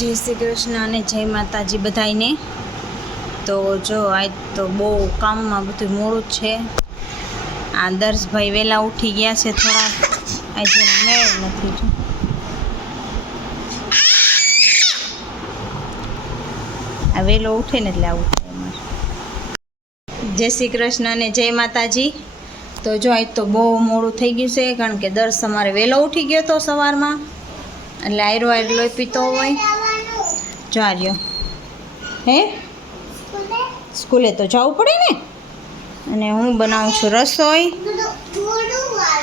જય શ્રી કૃષ્ણ અને જય માતાજી બધાઈને। તો જો આજ તો બહુ કામમાં બધું મોડું જ છે। દર્શભાઈ વહેલા ઉઠી ગયા છે, થોડા આજે મેળ નથી જો। આ વહેલો ઉઠે ને એટલે આવું થાય અમારે। જય શ્રી કૃષ્ણ અને જય માતાજી। તો જો આજ તો બહુ મોડું થઈ ગયું છે, કારણ કે દર્શ અમારે વહેલો ઉઠી ગયો હતો સવારમાં, એટલે આયરો લોહી પીતો હોય। જો આર્યો હે સ્કૂલે તો જવું પડે ને, અને હું બનાવું છું રસોઈ।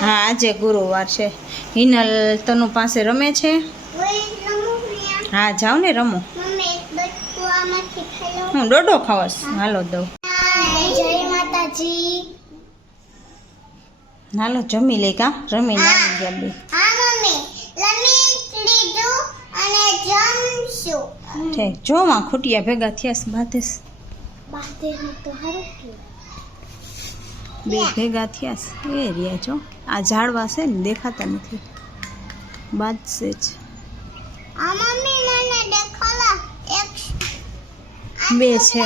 હા, આજે ગુરુવાર છે। હિનલ તનુ પાસે રમે છે। હા જાઓ ને રમો। હું ડોડો ખાવસ, હાલો દઉં। હાલો જમી લે કા, રમી નાની ગયા બે। ઠીક, જો માં ખૂટિયા ભેગા થયા બાધેસ, બે ભેગા થયા એ રહ્યા જો। આ ઝાડવા છે ને દેખાતા નથી, બાદશે જ બે છે।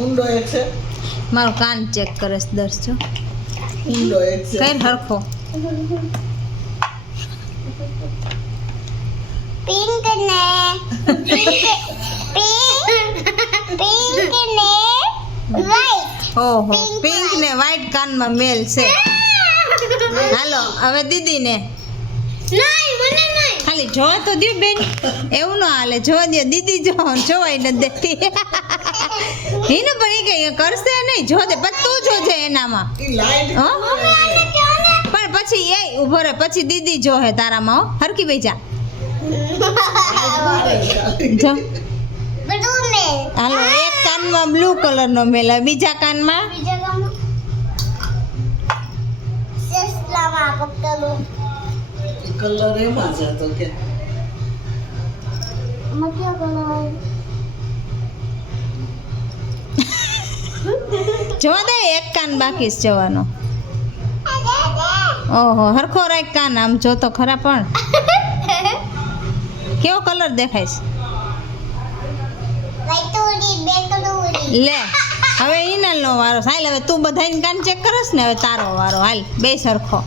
ઊંડો એક છે, મારો કાન ચેક કરે છે દર્શ જો। ઊંડો એક છે, કઈ હરખો પિંક ને વ્હાઈટ। ઓહો, પિંક ને વ્હાઈટ કાનમાં મેલ છે। હાલો હવે દીદી ને ખાલી જોવા તો દો બેન, એવું ન હાલે, જોવા દો દીદી, જોવાય નથી દેતી। એને પણ એ કઈ કરશે નહીં, જો દે પછી તું જોજે એનામાં, ઈ લાઈટ હો પણ પછી એ ઉભો રહે, પછી દીદી જોહે તારામાં, હો હરકી બેઈ જા જો। હાલો એક કાનમાં બ્લુ કલર નો મેલ, બીજા કાનમાં કલર એમાં છે તો કે જોવા દે, એક કાન બાકી છે જવાનો। ઓહો, હરખો રાખ કાન, આમ જો તો ખરા, પણ કેવો કલર દેખાય છે? લે હવે હિનલ નો વારો, હાલ હવે તું બધાને કાન ચેક કરસ ને, હવે તારો વારો, હાલ બે સરખો।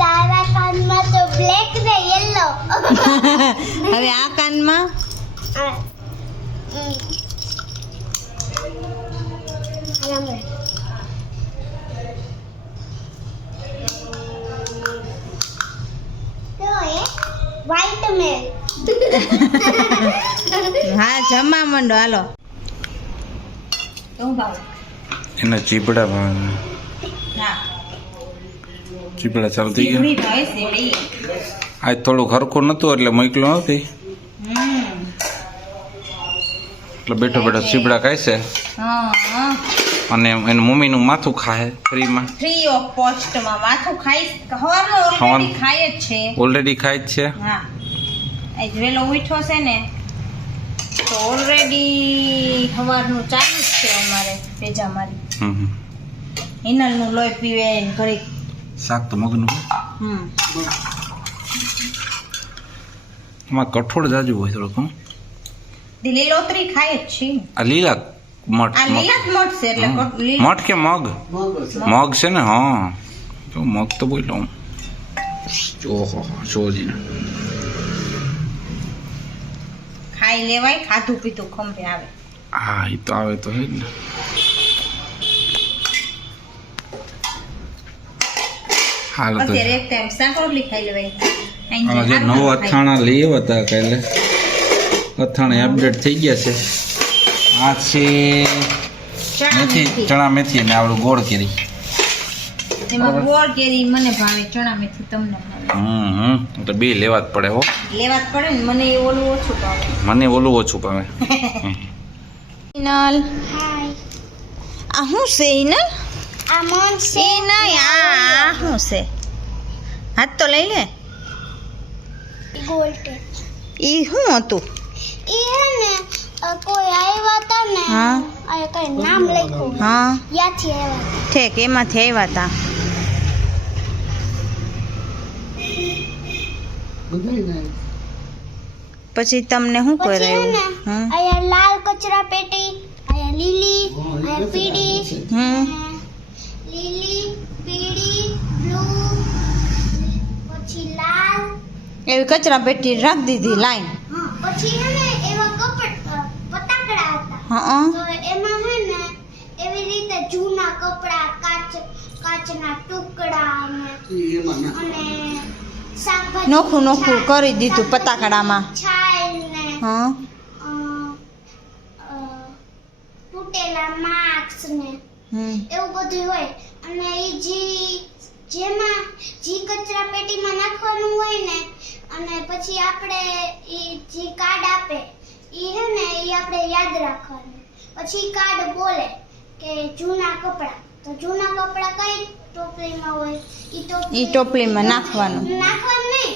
તારા કાનમાં તો બ્લેક ને યલો। હવે આ કાનમાં વ્હાઈટ મેલ। હા જમા મંડો, હાલો। એના ચીપડા ભાવે, હા ચીપડા ચાલુ થઈ ગયા। આજ થોડું ખરખું નતું એટલે મોકલો નથી, એટલે બેઠો બેઠો ચીપડા ખાય છે, અને એનું મમ્મીનું માથું ખાય ફ્રીમાં, ફ્રી ઓફ કોસ્ટમાં માથું ખાઈ, હવારનો ઓલરેડી ખાય જ છે, ઓલરેડી ખાય જ છે। હા આજ વેલો ઉઠ્યો છે ને, તો ઓલરેડી સવારનું ચાલુ જ છે અમારે પેજા મારી। હિનલનું લોહી પીવે ને ઘડીક શાક તો મગનું, એમાં કઠોળ જાજુ હોય થોડુંક, લીલોતરી ખાય જ છે। આ લીલા મઠ, આ લીલા જ મઠ છે, એટલે મઠ કે મગ, મગ છે ને, હા જો મગ તો બોલો, ઓહો જોજીને ખાઈ લેવાય, ખાધું પીધું ખંભે આવે। હા એ તો આવે તો હે જ ને। હાલ તો અત્યારે એક ટાઈમ શાક રોટલી ખાઈ લેવાય। જે નવા અથાણા લઈ આવ્યા હતા કાલે, અથાણા અપડેટ થઈ ગયા છે। આ છે મેથી, ચણા મેથી ને આવડું ગોળ કેરી, એમાં ગોળ કેરી મને ભાવે, ચણા મેથી તમને ભાવે। તો બે લેવા જ પડે હો, લેવા જ પડે ને, મને એ ઓલું ઓછું ભાવે। મને ઓલું ઓછું ભાવે। હિનલ આ શું છે હિનલ? આ મન છે એ નહીં, આ શું છે? હાથ તો લઈ લે। ગોલ્ડ એ શું હતું? ઈ હે ને કોઈ આવ્યા હતા ને હા. આ કઈ નામ લખ્યું હા યાથી આવ્યા ઠેક એમાંથી આવ્યા હતા. બધાય ને પછી તમને શું પછી હે કરાયું? ને હમ અહીંયા લાલ કચરા પેટી અહીંયા લીલી અહીંયા પીળી હમ લીલી પીળી બ્લુ પછી લાલ એવી કચરા પેટી રાખી દીધી લાઈન. હા પછી હે ને એવા પતાકડા હતા હા તો એમાં હે ને એવી રીતે જૂના કપડા કાચના ટુકડા અને એમાં ના શાકભાજી નોખું નોખું કરી દીધું પતાકડામાં. છાલ ને હા તૂટેલા માર્ક્સ ને હમ એવું બધું હોય અને ઈ જેમાં કચરા પેટીમાં નાખવાનું હોય ને અને પછી આપણે ઈ જે કાર્ડ આપે ઈ હે ને ઈ આપણે યાદ રાખવાનું. પછી કાર્ડ બોલે કે જૂના કપડા તો જૂના કપડા કઈ ટોપલીમાં હોય ઈ ટોપલીમાં નાખવાનું. નાખવાનું નહીં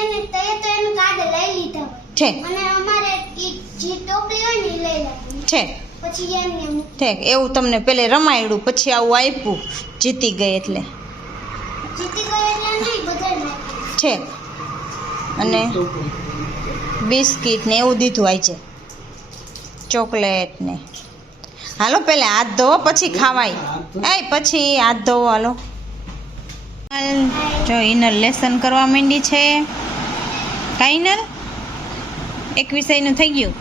એને તો એનું કાર્ડ લઈ લીધા હોય ઠેક અને અમારે ઈ જે ટોપલી હોય ને ઈ લઈ લેવાની ઠેક પછી એમને ઠેક એવું તમને પેલે રમાયડું પછી આવું આપ્યું જીતી ગઈ એટલે જીતી ગયા એટલે નહીં બધાય નાખ્યું. ઠેક અને બિસ્કિટ ને એવું દીધું આઈ છે ચોકલેટ ને. હાલો પેલે હાથ ધોવો પછી ખાવાય. પછી હાથ ધોવો હાલો. જો ઇનર લેસન કરવા માંડી છે. કાંઈ ઇનર એક વિષયનું થઈ ગયું,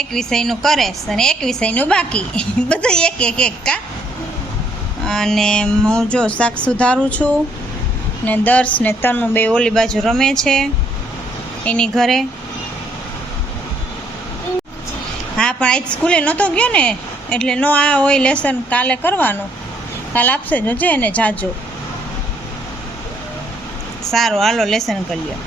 એક વિષયનું કરે છે અને એક વિષયનું બાકી બધું એક એક એક કા. અને હું જો શાક સુધારું છું ને દર્શ ને તનુ બે ઓલી બાજુ રમે છે એની ઘરે. હા પણ આજ સ્કૂલે નહોતો ગયો ને એટલે નો આ હોય લેસન કાલે કરવાનું. કાલે આપશે જોજે એને જાજો. સારું હાલો લેસન કરી લ્યો.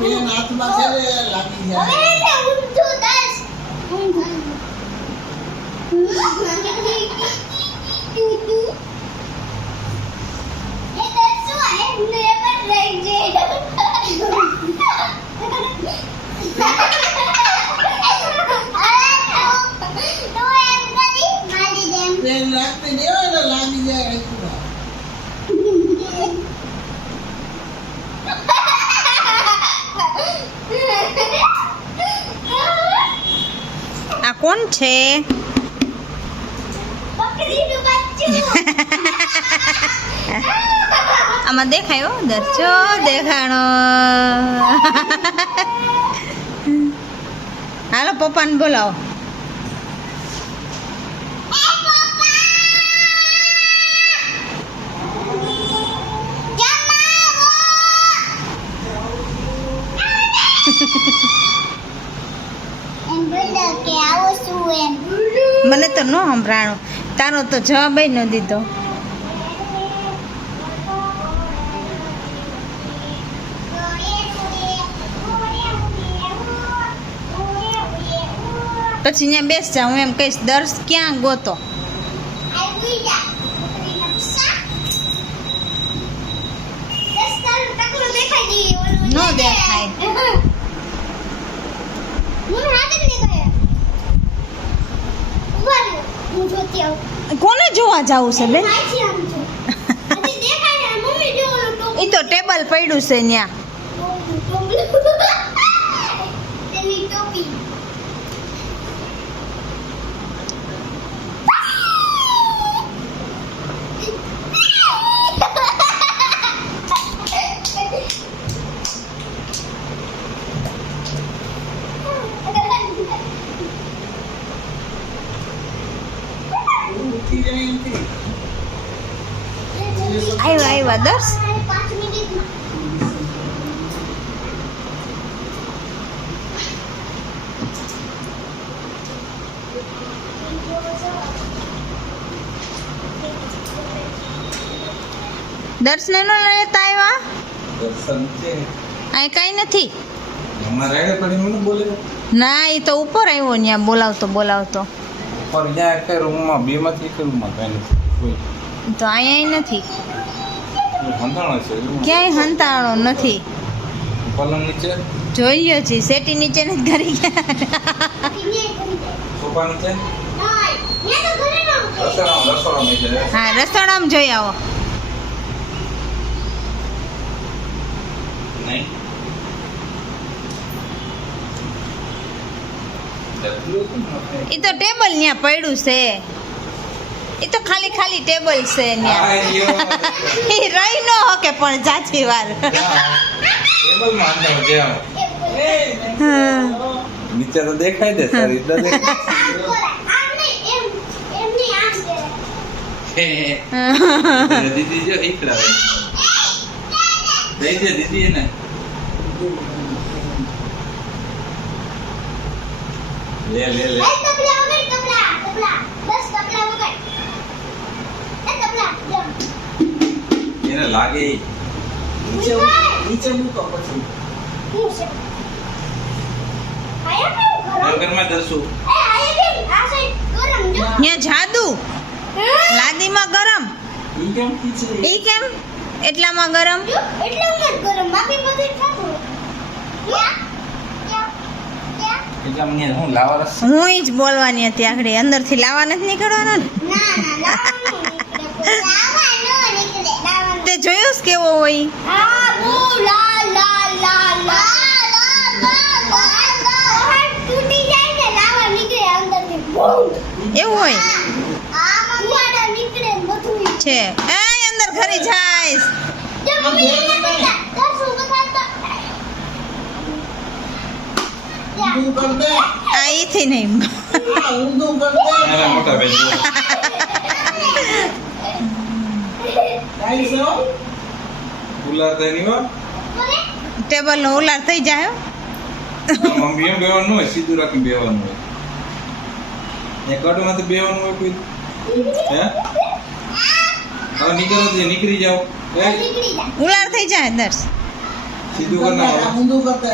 પેન હાથમાં છે ને લાગી જાય પેન રાખતે દેવો ને લાગી જાય હાથમાં. આ કોણ છે? આમાં દેખાયો દરચો દેખાણો. હાલો પપ્પાને બોલાવો. મને તો ન સંભળાણું, તારો તો જવાબ ન દીધો. પછી અહીંયા બેસ જા, હું એમ કહીશ દર્શ ક્યાં ગોતો. ન દેખાય. કોને જોવા જવું છે બેન? એ તો ટેબલ પડ્યું છે ત્યાં. ઉઠી જાય એમથી. આવ્યા દર્શ. દર્શને નો લેતા આવ્યા દર્શન છે અહીં કાંઈ નથી હમણાં રાડે પડી મને બોલે ના એ તો ઉપર આવ્યો ત્યાં બોલાવતો બોલાવતો પર ત્યાં એક રૂમમાં બે માંથી એક રૂમમાં કાંઈ નથી તો અહીંયા નથી હંધાણો છે ક્યાંય હંતાણો નથી પલંગ નીચે જોઈએ છે સેટી નીચે નથી કરી ગયા સોફા નીચે નહીં તો ઘરે ન રસોડા નીચે હા રસોડામાં જોઈ આવો નહીં એ તો ટેબલ ત્યાં પડ્યું છે એ તો ખાલી ખાલી ટેબલ છે ત્યાં એ રહી ન હકે પણ જાજી વાર ટેબલમાં અંદર જે આવો હા. નીચે તો દેખાય દે સારી રીતે દેખાય આમ નહીં એમ એમની આમ કરે દીદી જો ઈકડાવે દઈ દે દીદી એને લે લે લે એ તબલા વગર તબલા બસ તબલા વગર એ તબલા જમ એને લાગે ઈ. નીચે મૂકો પછી હું છે આયા કેવું ગરમ ઘરમાં દસું એ આયા કેમ આ સાઈડ ગરમ જો ત્યાં જાદુ લાદીમાં ગરમ ઈ કેમ ખીચડી ઈ કેમ એટલામાં ગરમ જો એટલે હું જ ગરમ બાકી બધું ઠંડુ ક્યાં ક્યાં ક્યાં એટલે મને હું લાવા રસ હું જ બોલવાની હતી આગળ અંદરથી લાવા નથી નીકળવાનો ને ના લાવવાનું નીકળે લાવવાનું તે જોયું છે કેવો હોય હા બો લા લા લા લા તૂટી જાય ને લાવા નીકળે અંદરથી બૂમ એવું હોય આ ફુવાડા નીકળે ને બધું છે એ અંદર ખરી જાઈશ જો મમ્મી ને બતા દસું બતાતા ઊંધું કર દે આ ઈથી નહીં હા ઊંધું કર દે એના મોટા બેન કાઈ સો ઉલાર દે ની હો બોલે ટેબલ નો ઉલાર થઈ જાય હો. મમ્મી એમ બેવાનું હોય સીધું રાખી બેવાનું હોય એ કડમાંથી બેવાનું હોય કોઈ હે હવે નીકળી જાઓ એ નીકળી જા ઉલાર થઈ જાય દર્શ સીધું કર નાખો ઊંધું કર દે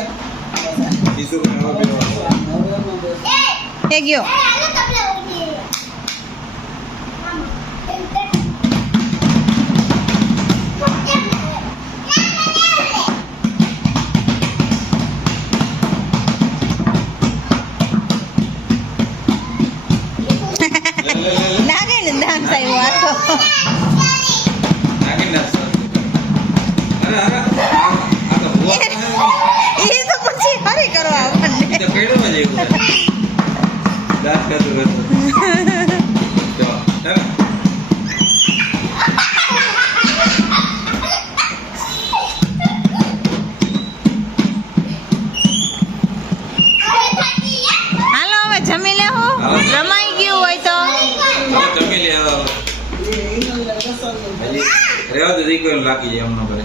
સીધું કર નાખો બેવાનું એ ગયો એ આલો તબલા ઉડી લાગે ને ડાન્સ આવ્યો આ તો નાખી નાખ અરે અરે આ તો એ તો પછી હરી કરવા આપણને તો કેડો જેવું છે દાંત કરતું જો હે હાલો હવે જમી લેવો રમાઈ ગયું હોય તો જમી લે રેવા દે દીકરો લાગી જાય એમનો કરે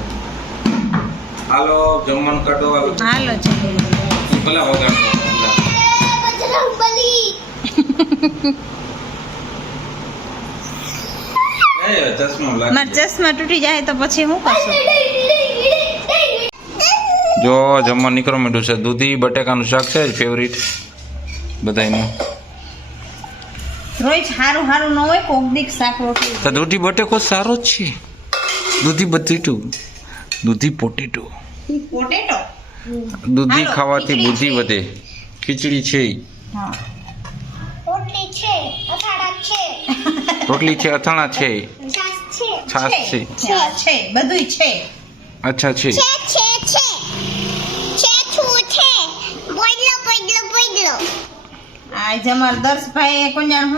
હાલો જમવાનું કાઢો હાલો હાલો જમી લો. ભલા વગાડો બજરંગબલી એ ચશ્મા મારા લાગી ચશ્મા તૂટી જાય તો પછી હું કરશું જો જમવા નીકળવા માંડ્યું છે દૂધી બટેકાનું શાક છે ફેવરિટ બધાયનું રોજ હારું હારું ન હોય કોક દીક શાક રોટલી તો દૂધી બટેકો સારો જ છે દૂધી બટેટું દૂધી પોટેટો પોટેટો દૂધી હાલો, ખાવાથી ખીચડી બુદ્ધિ છે. વધે ખીચડી છે હા રોટલી છે અથાડા છે રોટલી છે અથાણા છે છાશ છે છાશ છે છે બધુંય છે અચ્છા છે છે છું છે બોલો આજ અમારા દર્શભાઈ કોણ જાણ